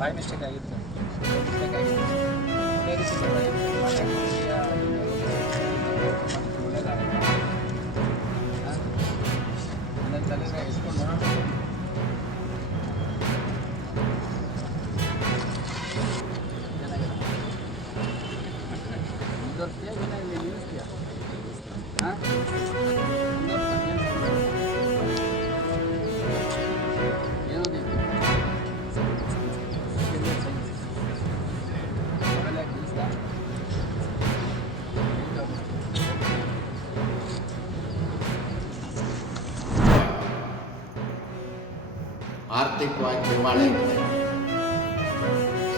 ಬಾಯ್ mistake ಆಗಿತ್ತು. Mistake ಆಗಿತ್ತು. ಅದೇ ರೀತಿ ಒಳ್ಳೆಯದಾಗುತ್ತೆ. ನನ್ನ ತಲೆಗೆ ಇಸ್ಕೊಂಡು ಮುಂದುವರ್ತೀಯಾ ಇಲ್ಲ ಇಲ್ಲಿ ನಿಲ್ಲಿಸ್ತೀಯಾ? ಹಾಂ ಆರ್ಥಿಕವಾಗಿ ದಿವಾಳಿ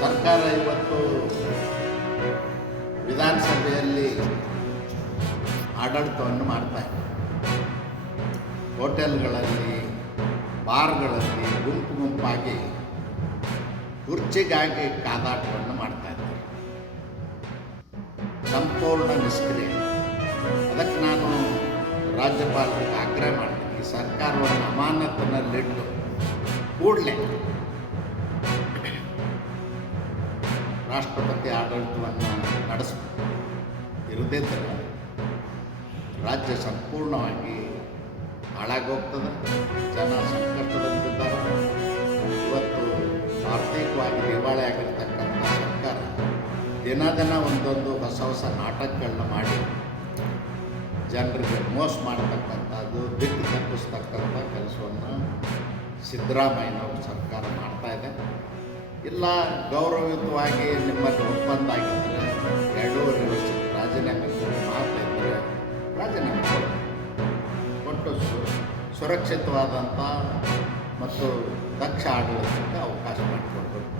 ಸರ್ಕಾರ ಇವತ್ತು ವಿಧಾನಸಭೆಯಲ್ಲಿ ಆಡಳಿತವನ್ನು ಮಾಡ್ತಾಯಿದೆ. ಹೋಟೆಲ್ಗಳಲ್ಲಿ, ಬಾರ್ಗಳಲ್ಲಿ ಗುಂಪಾಗಿ ಕುರ್ಚಿಗಾಗಿ ಕಾದಾಟವನ್ನು ಮಾಡ್ತಾಯಿದ್ದಾರೆ. ಸಂಪೂರ್ಣ ನಿಷ್ಕ್ರಿಯ. ಅದಕ್ಕೆ ನಾನು ರಾಜ್ಯಪಾಲರಿಗೆ ಆಗ್ರಹ ಮಾಡ್ತೀನಿ, ಈ ಸರ್ಕಾರವನ್ನು ಅಮಾನತಿನಲ್ಲಿಟ್ಟು ಕೂಡಲೇ ರಾಷ್ಟ್ರಪತಿ ಆಡಳಿತವನ್ನು ನಡೆಸಬೇಕು. ಇರದಿದ್ದರೆ ರಾಜ್ಯ ಸಂಪೂರ್ಣವಾಗಿ ಹಾಳಾಗೋಗ್ತದೆ. ಜನ ಸಂಕಷ್ಟದಲ್ಲಿದ್ದಾರೆ. ಇವತ್ತು ಆರ್ಥಿಕವಾಗಿ ದಿವಾಳಿ ಆಗಿರ್ತಕ್ಕಂಥ ಸರ್ಕಾರ ದಿನ ಒಂದೊಂದು ಹೊಸ ನಾಟಕಗಳನ್ನ ಮಾಡಿ ಜನರಿಗೆ ಮೋಸ ಮಾಡತಕ್ಕಂಥದ್ದು, ದಿಕ್ಕು ತಪ್ಪಿಸ್ತಕ್ಕಂಥ ಕೆಲಸವನ್ನು ಸಿದ್ದರಾಮಯ್ಯನವರು ಸರ್ಕಾರ ಮಾಡ್ತಾಯಿದೆ. ಇಲ್ಲ ಗೌರವಯುತವಾಗಿ ನಿಮ್ಮಲ್ಲಿ ಒಪ್ಪಂದ ಆಗಿದ್ದರೆ 2.5 ವರ್ಷಕ್ಕೆ ರಾಜೀನಾಮೆ ಮಾಡ್ತಾಯಿದ್ದರೆ ರಾಜೀನಾಮೆ ಕೊಟ್ಟು ಸುರಕ್ಷಿತವಾದಂಥ ಮತ್ತು ದಕ್ಷ ಆಡಳಿತಕ್ಕೆ ಅವಕಾಶ ಮಾಡಿಕೊಡ್ಬೇಕು.